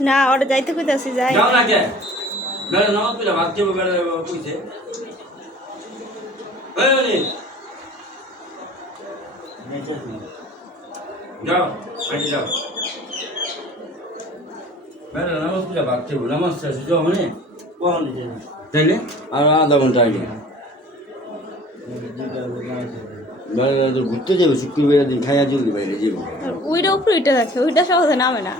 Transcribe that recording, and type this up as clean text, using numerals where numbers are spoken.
না ওটা যাইতে কইতাছি যাই যাও না কে বেড়ে নামাজ পড়ে ভাত খেয়ে বেড়ে কইছে যাও হাঁটি যাও বেড়ে নামাজ পড়ে ভাত খেয়ে নামাজ শেষ যাও মানে তাইলে আর আধা ঘন্টা আগে ঘুরতে যাবে শুক্রবার দিন খাইয়া জলদি বাইরে যাবো ওইটা উপরে ওইটা দেখে ওইটা সহজে নামে না